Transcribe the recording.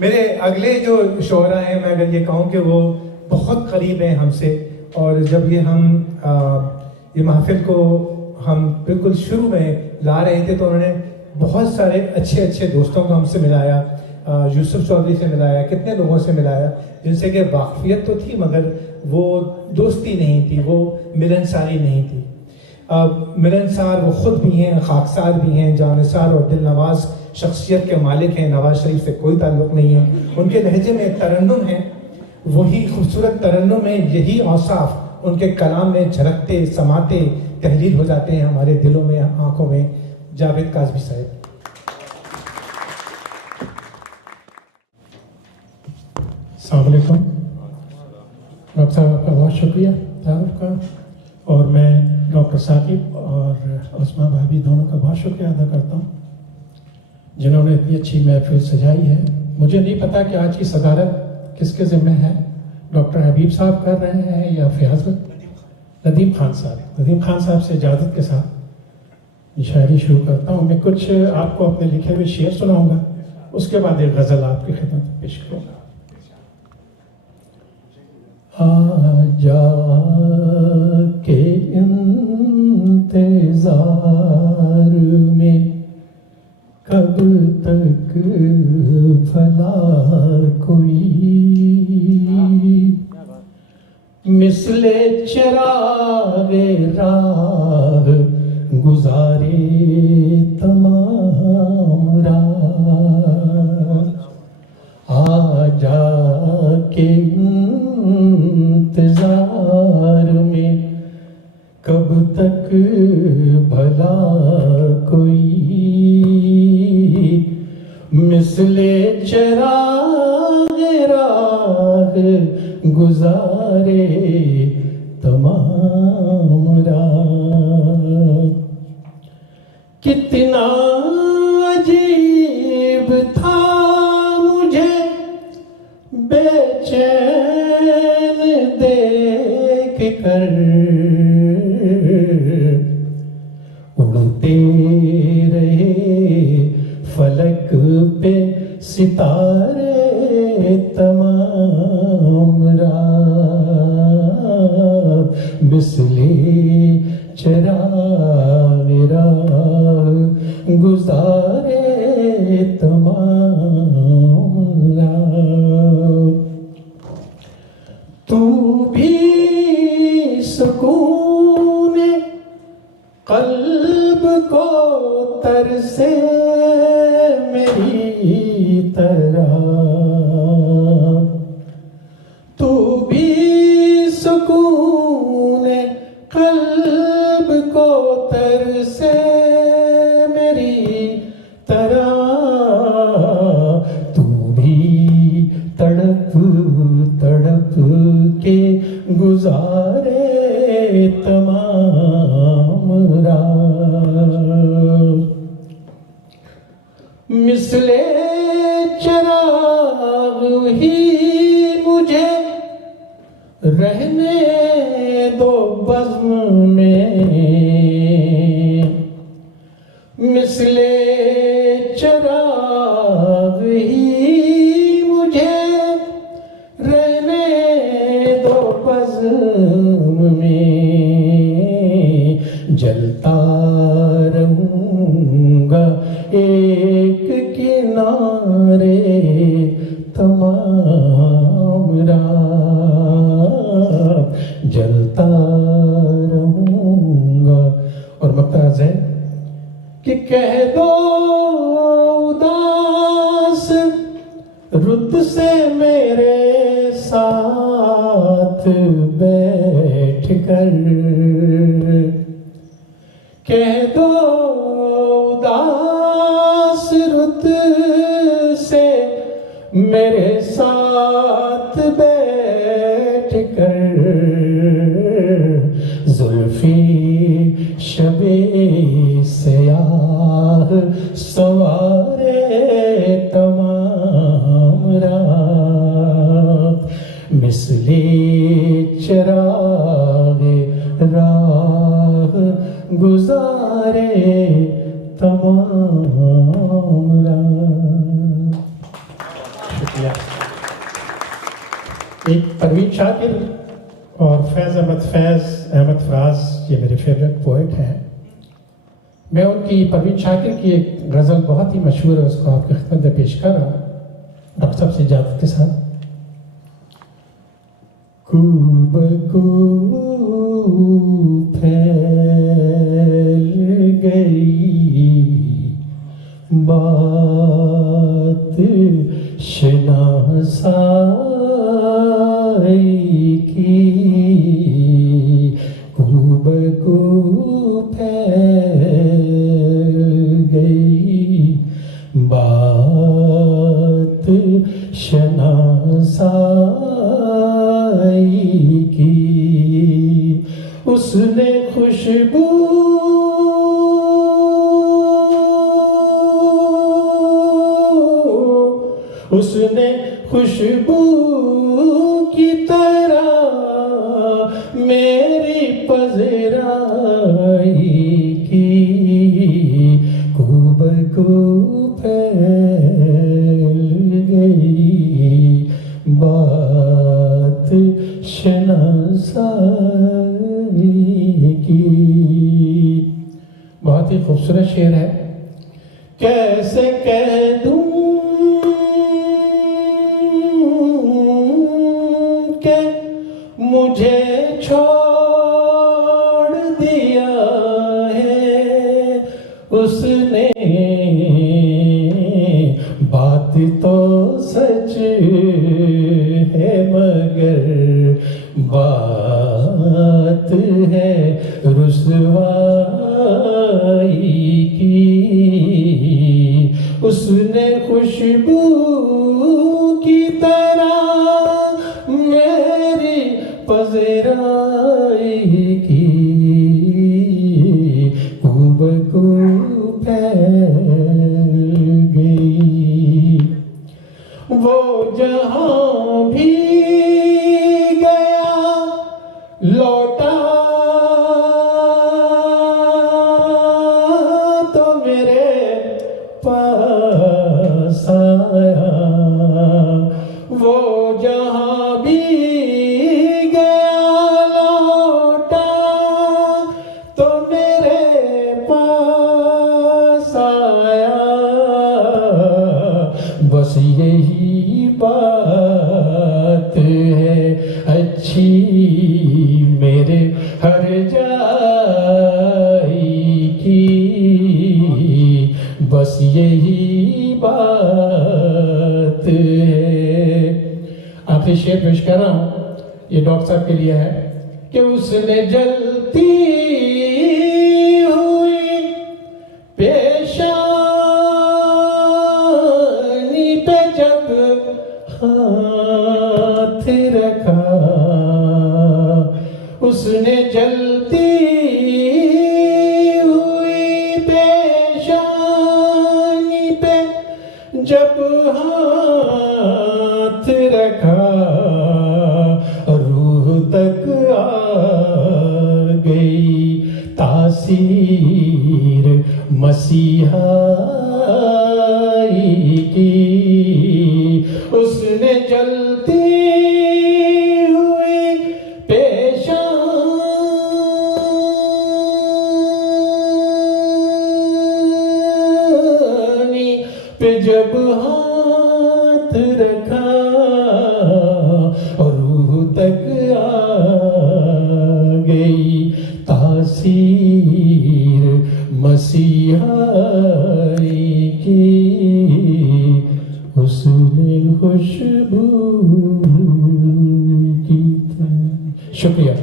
मेरे अगले जो शोरा हैं, मैं अगर ये कहूँ कि वो बहुत करीब हैं हमसे, और जब ये महफिल को हम बिल्कुल शुरू में ला रहे थे तो उन्होंने बहुत सारे अच्छे अच्छे दोस्तों को हमसे मिलाया, यूसुफ चौधरी से मिलाया, कितने लोगों से मिलाया जिनसे कि वाकफियत तो थी मगर वो दोस्ती नहीं थी, वो मिलनसारी नहीं थी। मिलनसार वो ख़ुद भी हैं, खाकसार भी हैं, जानिसार और दिल नवाज शख्सियत के मालिक हैं। नवाज शरीफ से कोई ताल्लुक़ नहीं है। उनके लहजे में तरन्नुम है, वही खूबसूरत तरन्नुम में यही औसाफ उनके कलाम में झलकते समाते तहलील हो जाते हैं हमारे दिलों में, आंखों में। जावेद काज़मी साहब। अस्सलाम वालेकुम डॉक्टर साहब, आपका बहुत शुक्रिया तारुफ का, और मैं डॉक्टर साकिब और उस्मा भाभी दोनों का बहुत शुक्रिया अदा करता हूँ जिन्होंने इतनी अच्छी महफिल सजाई है। मुझे नहीं पता कि आज की सदारत किसके ज़िम्मे है, डॉक्टर हबीब साहब कर रहे हैं या फ़याज़ नदीम खान साहब। नदीम खान साहब से इजाज़त के साथ शायरी शुरू करता हूँ। मैं कुछ आपको अपने लिखे हुए शेर सुनाऊँगा, उसके बाद एक गज़ल आपकी खिदमत में पेश करूँगा। आजा के इंतजार में कब तक भला कोई मिसले चिरागे राह गुजारे तमाम रात। आजा के इंतजार में कब तक भला कोई मिसले चिरागे राह गुजारे तमाम रात। कितना अजीब था मुझे बेचैन देख कर, उड़ते रहे फलक पे सितारे तमाम रात। बिस्ले चिरागे राह गुजारे तमाम रात। तू भी सुकून क़ल्ब को तरसे मेरी तरह, तू भी सुकून क़ल्ब को तरसे मेरी तरह। तू भी तड़प तड़प के गुजारे तमाम रात। मिसले चिराग ही मुझे रहने दो बज़्म में, मिसले चिराग ही मुझे रहने दो बज़्म में। जलता रहूँगा एक किनारे तमाम रात, जलता रहूँगा। और मक्ताज़ है कि कह दो उदास रुत से मेरे साथ बैठ कर, कह दो उदास रुत से मेरे साथ बैठ कर। जुल्फी शबे सयाह सवारे तमाम रात। मिसले चिरागे राह गुजारे तमाम रात। किया। एक परवीन शाकिर और फैज़ अहमद फराज, ये मेरे फेवरेट पोइट हैं। मैं उनकी परवीन शाकिर की एक गज़ल बहुत ही मशहूर है, उसको आपकी खिदमत में पेश कर रहा हूँ डॉक्टर साहब से इजाज़त के साथ। खूब फैल गई बात शनासाई की, खूब फैल गई बात शनासाई की। उसने खुशबू की तरह मेरी पज़राई की, खूब फैल गई बात शनासाई की। बहुत ही खूबसूरत शेर है। कैसे कह दूं के मुझे छोड़ दिया है उसने, बात तो सच है मगर बात है रुसवाई की। उसने खुशबू की तरह मेरी पज़राई की, खूब फैल गई। वो जहां भी गया लौटा तो मेरे पास आया। वो जहां भी गया लौटा तो मेरे पास आया। बस यही बात है अच्छी मेरे हर जाई की, बस यही बात है। आखिरी शेर पेश कर रहा हूं, ये डॉक्टर साहब के लिए है कि उसने जलती हुई पेशानी पे जब हाथ रखा, उसने जलती हुई पेशानी पे जब हाथ रखा, रूह तक आ गई तासीर मसीहाई की। उसने जलती हुई पेशानी पे जब हाथ रखा, रूह तक आ गई तासीर मसीहाई की। उसने खुशबू की। शुक्रिया।